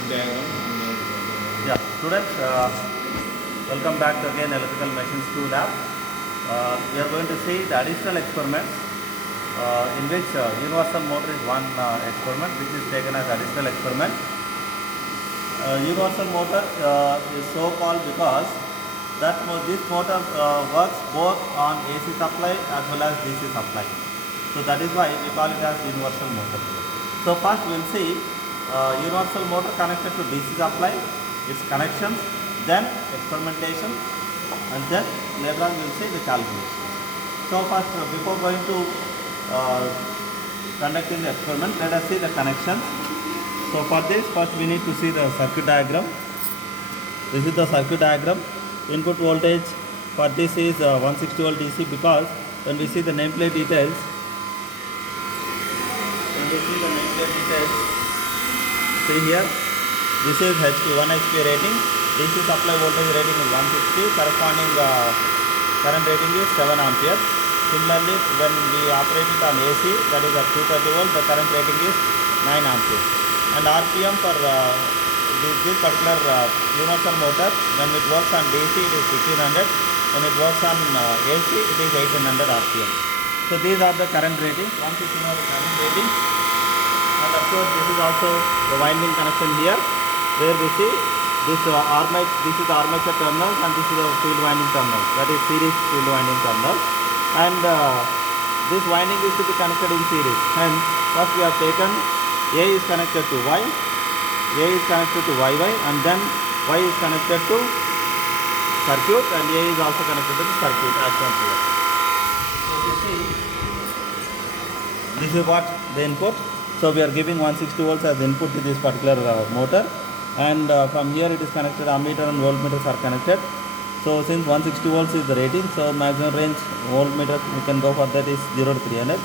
circuit diagram. Yeah, students, welcome back to again Electrical Machines 2 lab. We are going to see the additional experiments in which universal motor is one experiment which is taken as additional experiment. Universal motor is so called because this motor works both on AC supply as well as DC supply. So that is why we call it as universal motor. So first we will see universal motor connected to DC supply, its connections, then experimentation, and then later on we will see the calculation. So first before going to conducting the experiment, let us see the connections. So for this, first we need to see the circuit diagram. This is the circuit diagram. Input voltage for this is 160 volt DC, because when we see the nameplate details, see here, this is HP 1 HP rating. DC supply voltage rating is 160. Corresponding current rating is 7 amperes. Similarly, when we operate it on AC, that is at 230 volt, the current rating is 9 amperes. And RPM for this particular universal motor, when it works on DC, it is 1500. When it works on AC, it is 1800 RPM. So these are the current ratings. Once you know the current rating, and of course this is also the winding connection here, where we see this this is the armature terminal, and this is the field winding terminal, that is series field winding terminal. And this winding is to be connected in series. And first we have taken A is connected to Y, A is connected to YY, and then Y is connected to circuit, and A is also connected to the circuit as shown here. So you see, this is what the input. So we are giving 160 volts as input to this particular motor, and from here it is connected, ammeter and voltmeters are connected. So since 160 volts is the rating, so maximum range voltmeter we can go for that is 0 to 300.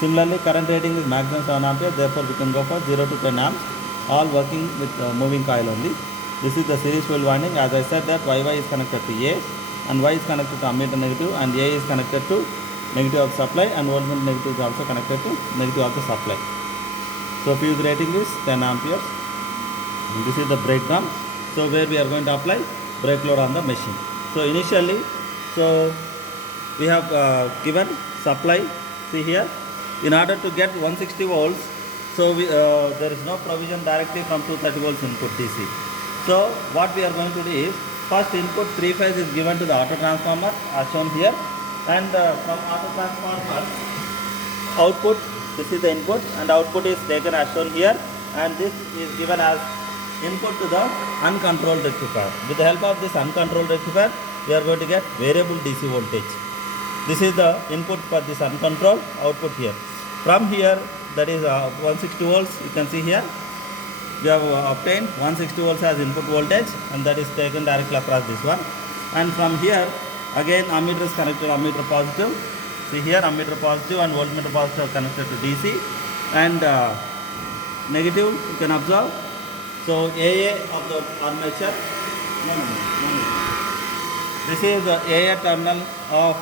Similarly, current rating is maximum 7 ampere, therefore we can go for 0 to 10 amps, all working with moving coil only. This is the series field winding. As I said that YY is connected to A, and Y is connected to ammeter negative, and A is connected to negative of supply, and voltmeter negative is also connected to negative of the supply. So fuse rating is 10 amperes. And this is the breakdown. So where we are going to apply brake load on the machine. So initially, so we have given supply. See here, in order to get 160 volts, so there is no provision directly from 230 volts input DC. So what we are going to do is, first input 3 phase is given to the auto transformer as shown here, and from auto transformer output, this is the input, and output is taken as shown here, and this is given as input to the uncontrolled rectifier. With the help of this uncontrolled rectifier, we are going to get variable DC voltage. This is the input for this uncontrolled, output here. From here, that is 160 volts, you can see here, we have obtained 160 volts as input voltage, and that is taken directly across this one. And from here, again ammeter is connected, ammeter positive. See here, ammeter positive and voltmeter positive are connected to DC, and negative you can observe. So AA of the armature, this is the AA terminal of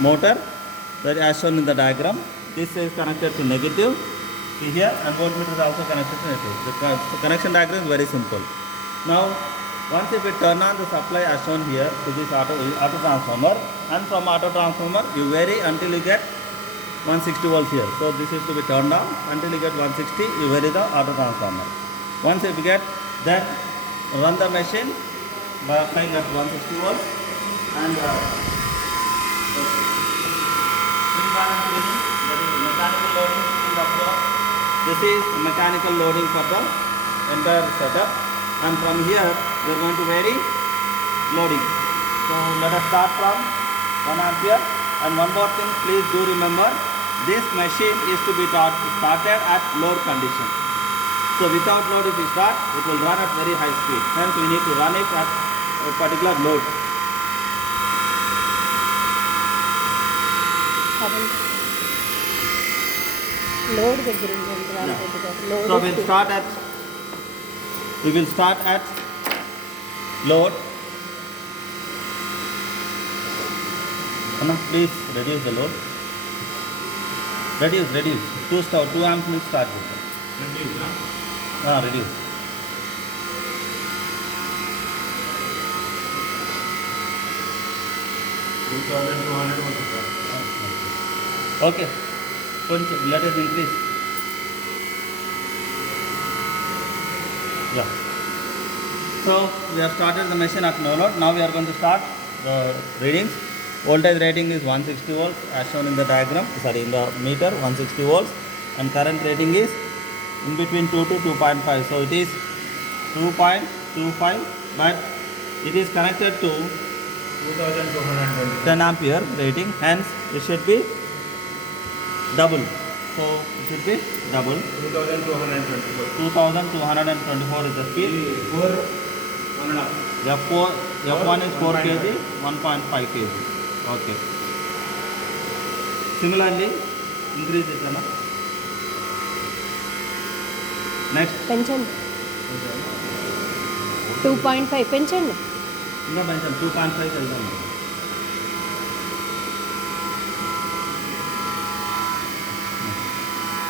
motor, that is as shown in the diagram. This is connected to negative, see here, and voltmeter is also connected to negative. The connection diagram is very simple. Now, once if we turn on the supply as shown here to this auto transformer, and from auto transformer you vary until you get 160 volts here. So this is to be turned on until you get 160, you vary the auto transformer. Once if you get, then run the machine by applying at 160 volts, and spring balance cleaning, that is mechanical loading is observed. This is mechanical loading for the entire setup, and from here we are going to vary loading. So let us start from 1 ampere, and one more thing, please do remember, this machine is to be started at load condition. So without load if we start, it will run at very high speed. Hence we need to run it at a particular load. Load the So we will start at load. Anna, please reduce the load. Reduce. 2 amps will start with. Reduce, huh? Reduce. 2200 వస్తుంది sir. Okay. Let us increase. Yeah. So we have started the machine at no load. Now we are going to start the readings. Voltage rating is 160 volts as shown in the diagram. Sorry, in the meter 160 volts, and current rating is in between 2 to 2.5. So it is 2.25, but it is connected to 2220. 10 ampere rating. Hence it should be double. So it should be double. 2224. 2224 is the speed. 4.5. F1 is 4 kg, 1.5 kg. Okay. Similarly, increase it. Next. పెంచండి 2.5 పెంచండి ఇంకా పెంచాం 2.5 వెళ్దాం.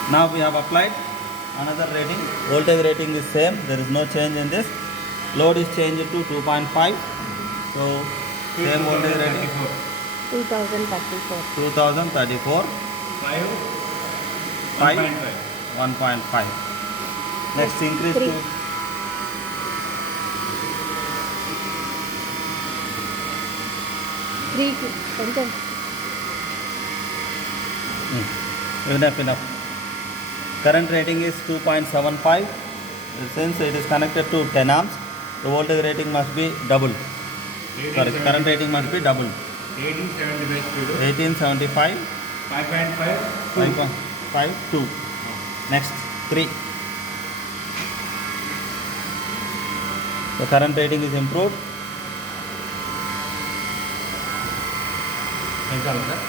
Now we have applied another rating. Voltage rating is same. There is no change in this. Load is changed to 2.5. So same voltage rating 2034 2034. 5 1.5. Next increase Three. to 3కి పెంచండి enough. Current rating is 2.75. Since it is connected to 10 amps, the voltage rating must be double. Sorry, current rating must be double. 1875 speed. 1875 5.5. 5.5 2. Next 3. The current rating is improved. పెంచాలి sir.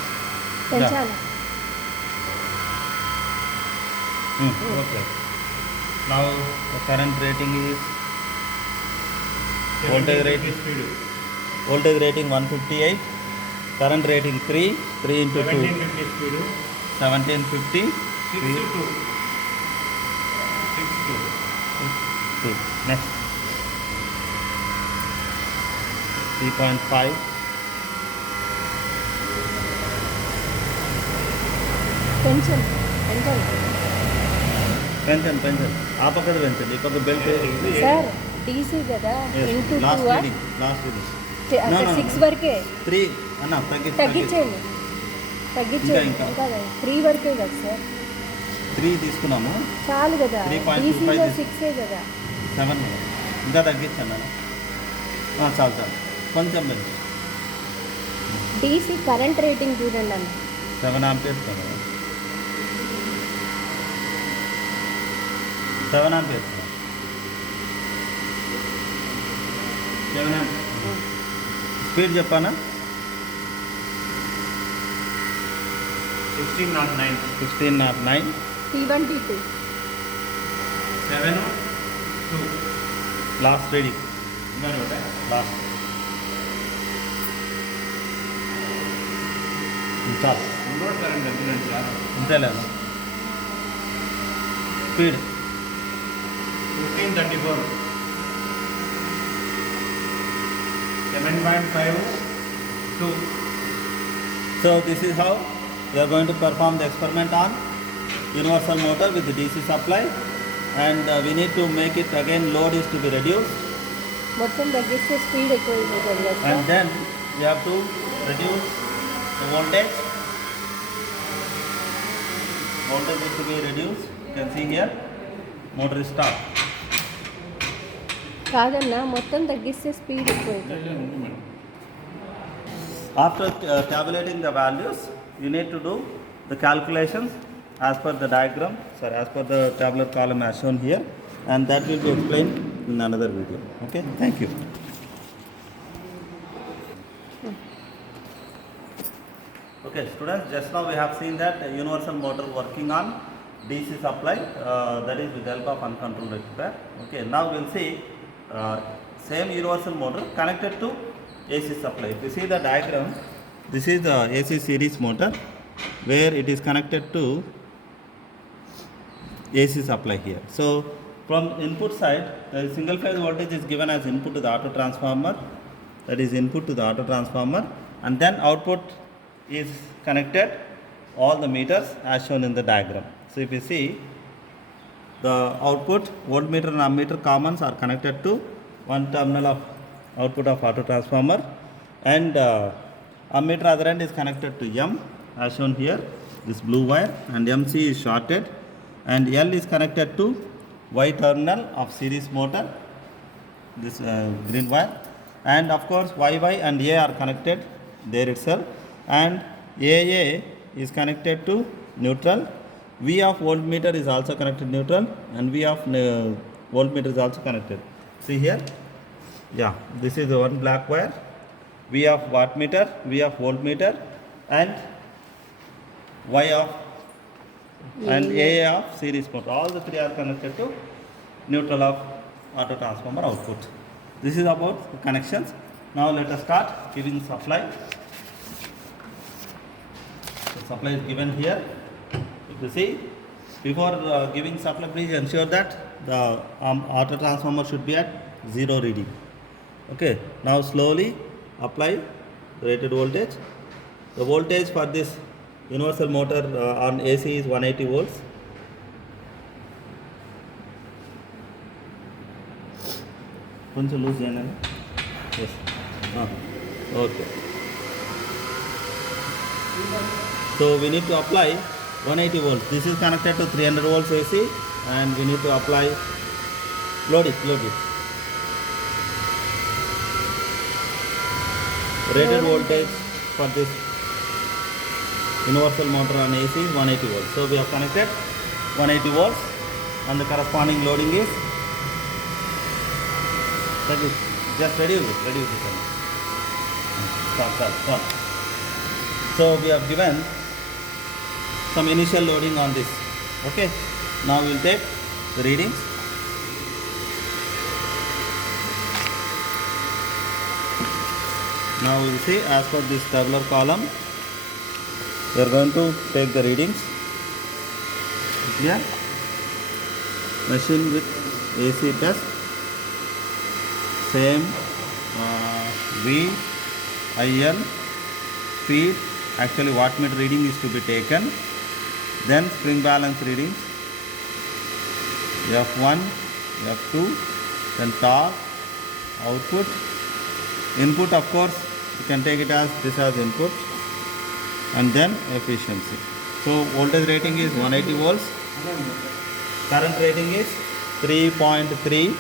పెంచాలి Okay. Now the current rating is voltage rating. Speed. Voltage rating 158. Current rating 3 into 2 1750 speed. 1750 6 to 2. 2. Next 3.5. పెంచండి పెంచండి పెంచండి ఆ పక్కన పెంచండి ఈ పక్క బెల్ట్ సార్ డీసీ కదా into last 2 reading No, no, no. 6 వరకే 3 అన్న తగ్గించండి తగ్గించండి తగ్గించండి ఇంకా. ఇంకా 3 వరకే కదా సార్ 3 తీసుకున్నాము చాలు కదా 3.25 డీసీలో తీసు- 6 కదా 7 ఇంకా తగ్గించండి అన్న చాలు కొంచెం పెంచు డీసీ కరెంట్ రేటింగ్ చూడండి అన్న 7 ఆంపియర్స్ కదా 7 ఆంపియర్స్ 7 ఆంపియర్స్ స్పీడ్ చెప్పానా 1609. 1609 T1 T2 7 2. Last reading last చాలు ఇంకోటి current తగ్గినండి sir. అంతేలేదా speed 1534. 7.5 2. So this is how we are going to perform the experiment on universal motor with the DC supply, and we need to make it again, load is to be reduced, మొత్తం తగ్గిస్తే speed ఎక్కువ అయిపోతుంది కదా and sir then we have to reduce the voltage. Voltage is to be reduced. You can see here motor is stopped. కాదన్నా మొత్తం తగ్గిస్తే speed ఎక్కువ అవుతుంది After tabulating the values, you need to do the calculations as per the diagram, as per the tabular column as shown here, and that will be explained in another video. Okay, thank you. Okay, students, just now we have seen that a universal motor working on DC supply, that is with the help of uncontrolled rectifier. Okay, now we'll see same universal motor connected to AC supply. If you see the diagram, this is the AC series motor where it is connected to AC supply here. So from input side, the single phase voltage is given as input to the auto transformer, that is input to the auto transformer, and then output is connected all the meters as shown in the diagram. So if you see, the output voltmeter and ammeter commons are connected to one terminal of output of auto transformer, and ammeter other end is connected to M as shown here, this blue wire, and MC is shorted, and L is connected to Y terminal of series motor, this green wire, and of course YY and A are connected there itself, and AA is connected to neutral. V of voltmeter is also connected neutral, and V of voltmeter is also connected. See here, yeah, this is the one black wire, V of wattmeter, V of voltmeter, and Y of and AA of series motor. All the three are connected to neutral of auto transformer output. This is about the connections. Now let us start giving supply. The supply is given here. If you see, before giving supply, please ensure that the auto transformer should be at 0 reading. Okay. Now slowly apply the rated voltage. The voltage for this universal motor on AC is 180 volts. కొంచెం loose చేయండి. Yes. Okay. So we need to apply 180 volts. This is connected to 300 volts AC, and we need to apply, load it. Rated voltage for this universal motor on AC is 180 volts. So we have connected 180 volts, and the corresponding loading is, just reduce it. Stop. So we have given some initial loading on this. Okay. Now we will take the readings. Now we will see, as per this tabular column, we are going to take the readings. Clear? Machine with AC test. Same V, IL, speed. Actually wattmeter reading is to be taken. Then spring balance readings, F1, F2, then torque, output, input, of course you can take it as this as input, and then efficiency. So voltage rating is 180 volts, current rating is 3.3,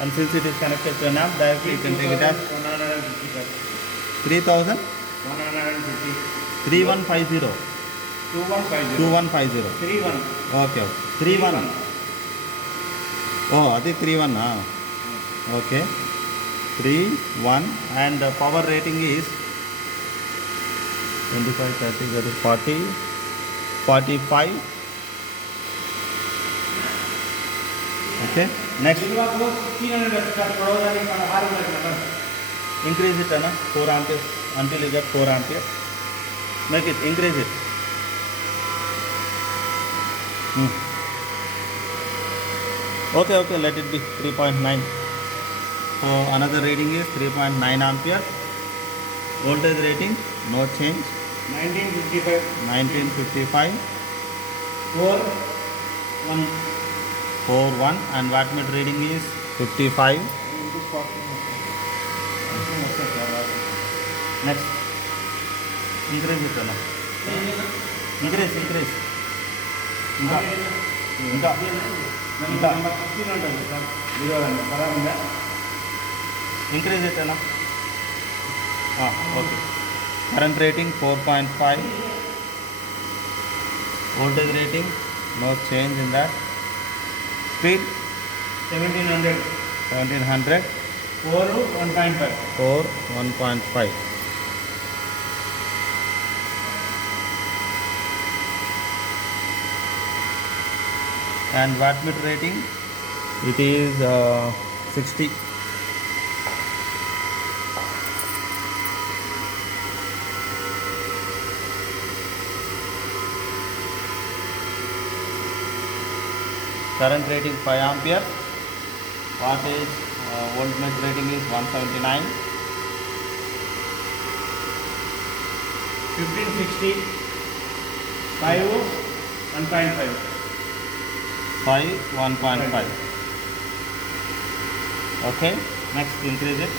and since it is connected to an amp, directly you can take it as 3000 150. 3150 2150 31. okay 31 oh adi 31 okay 31, and power rating is 25 30 that is 40 45. Okay, next increase it 4 amperes until you get 4 amperes. Make it, increase it. Okay, let it be 3.9. So another reading is 3.9 amperes. Voltage rating no change, 1955 4.1, and wattmeter reading is 55. Next, increase it increase increase it okay. Current rating 4.5, voltage rating no change in that, speed 1700 4 1.5. 1.5. And wattmeter rating, it is 60. Current rating 5 ampere. Wattage voltmeter rating is 179. 1560, 5, 1.5. 5, 1.5. Okay, next increase it.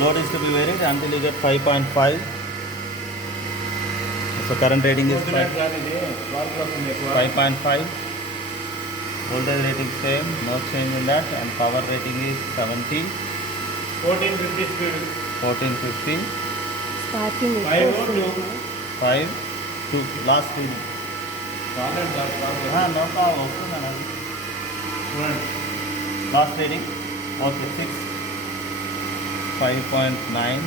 Load is to be varied until you get 5.5. So current rating is 5.5. Voltage rating same, no change in that, and power rating is 70, 1450 speed. 1450, sparking 5, ఎక్కువ 2. వస్తుంది. 5, 2, last reading. No problem, వస్తుందండి. Last reading, okay, 6, 5.9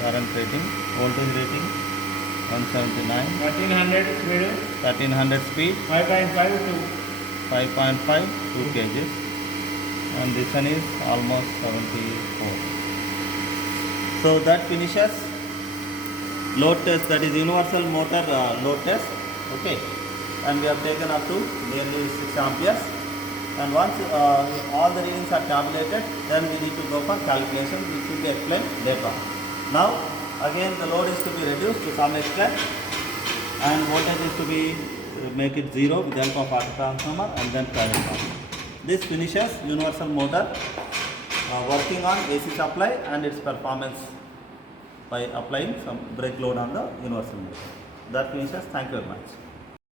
current rating, voltage rating 179, 1300 speed. 1300 speed, 5.5 to 5.5, 2 kgs, and this one is almost 74. So that finishes load test, that is universal motor load test. Okay, and we have taken up to nearly 6 amperes, and once all the readings are tabulated, then we need to go for calculation, which will be explained later on. Now again the load is to be reduced to some extent, and voltage is to be make it zero with the help of auto transformer and then current transformer. This finishes universal motor working on AC supply and its performance by applying some brake load on the universal motor. That finishes. Thank you very much.